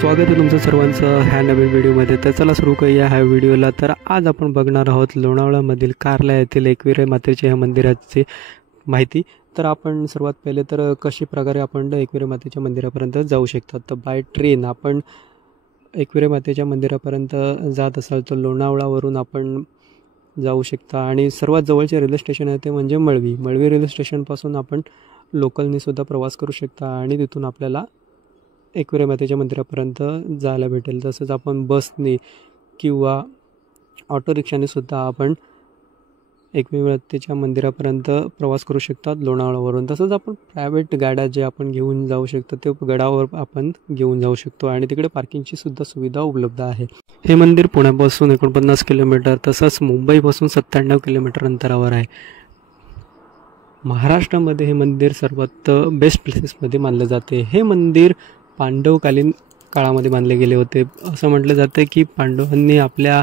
स्वागत आहे तुमचं सर्वांचं ह्या नवीन व्हिडिओमध्ये। तर चला सुरू करूया ह्या व्हिडिओला। तर आज आपण बघणार आहोत लोणावळ्यामधील कारला येथील एकविरा मातेच्या मंदिराची माहिती। तर आपण सर्वात पहिले तर कशी प्रकारे आपण एकविरा मातेच्या मंदिरापर्यंत जाऊ शकतात। तर बाय ट्रेन आपण एकविरा मातेच्या मंदिरापर्यंत जात असाल तर लोणावळ्यावरून आपण जाऊ शकता आणि सर्वात जवळचे रेल्वे स्टेशन आहे ते म्हणजे मळवी रेल्वे स्टेशनपासून आपण लोकलने सुद्धा प्रवास करू शकता आणि तिथून आपल्याला एकविरा मातेच्या मंदिरापर्यंत जायला भेटेल। तसंच आपण बसने किंवा ऑटो रिक्षाने सुद्धा आपण एकविरा मातेच्या मंदिरापर्यंत प्रवास करू शकतात लोणावळ्यावरून। तसंच आपण प्रायव्हेट गाड्या जे आपण घेऊन जाऊ शकतो ते गडावर आपण घेऊन जाऊ शकतो आणि तिकडे पार्किंगची सुद्धा सुविधा उपलब्ध आहे। हे मंदिर पुण्यापासून 49 किलोमीटर तसंच मुंबईपासून 97 किलोमीटर अंतरावर आहे। महाराष्ट्रामध्ये हे मंदिर सर्वात बेस्ट प्लेसेसमध्ये मानले जाते। हे मंदिर पांडवकालीन काळामध्ये बांधले गेले होते। असं म्हटलं जातं की पांडवांनी आपल्या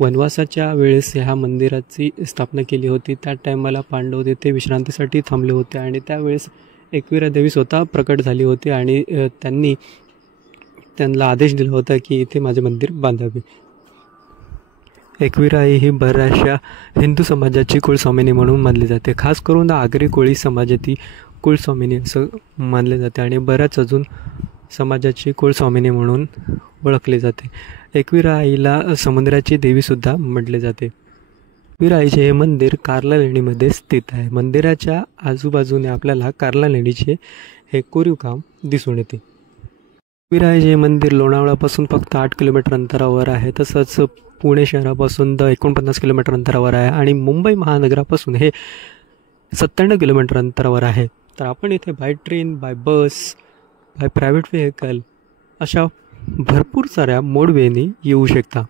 वनवासाच्या वेळेस ह्या मंदिराची स्थापना केली होती। त्या टायमाला पांडव तिथे विश्रांतीसाठी थांबले होते आणि त्यावेळेस एकविरा देवी स्वतः प्रकट झाली होती आणि त्यांना आदेश दिला होता की इथे माझे मंदिर बांधावे। एकविरा ही बऱ्याचशा हिंदू समाजाची कुलस्वामिनी म्हणून मानली जाते। खास करून आगरी कोळी समाजाची कुलस्वामिनी असं मानले जाते आणि बऱ्याच अजून समाजाची कुलस्वामिनी म्हणून ओळखले जाते। एकविरा आईला समुद्राची देवीसुद्धा म्हटले जाते। एकविरा आईचे हे मंदिर कार्ला लेणीमध्ये स्थित आहे। मंदिराच्या आजूबाजूने आपल्याला कार्ला लेणीचे हे कोरीव काम दिसून येते। एकविरा आईचे हे मंदिर लोणावळ्यापासून फक्त 8 किलोमीटर अंतरावर आहे। तसंच पुणे शहरापासून 49 किलोमीटर अंतरावर आहे आणि मुंबई महानगरापासून हे 97 किलोमीटर अंतरावर आहे। तर आपण इथे by train, by bus, by private vehicle अशा भरपूर साऱ्या मोडवेने येऊ शकता।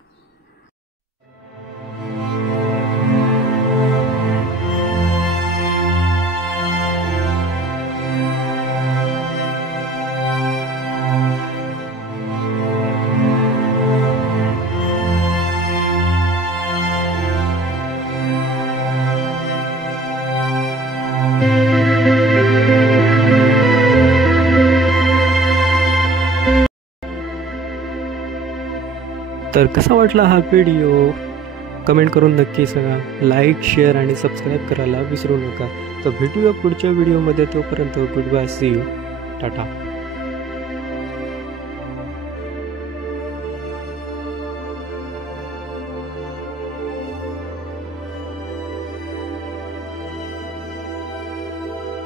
तर कसा वाटला हा व्हिडिओ कमेंट करून नक्की सांगा। लाईक, शेअर आणि सबस्क्राईब करायला विसरू नका। तर भेटूया पुढच्या व्हिडिओमध्ये। तोपर्यंत good bye, see you, Tata.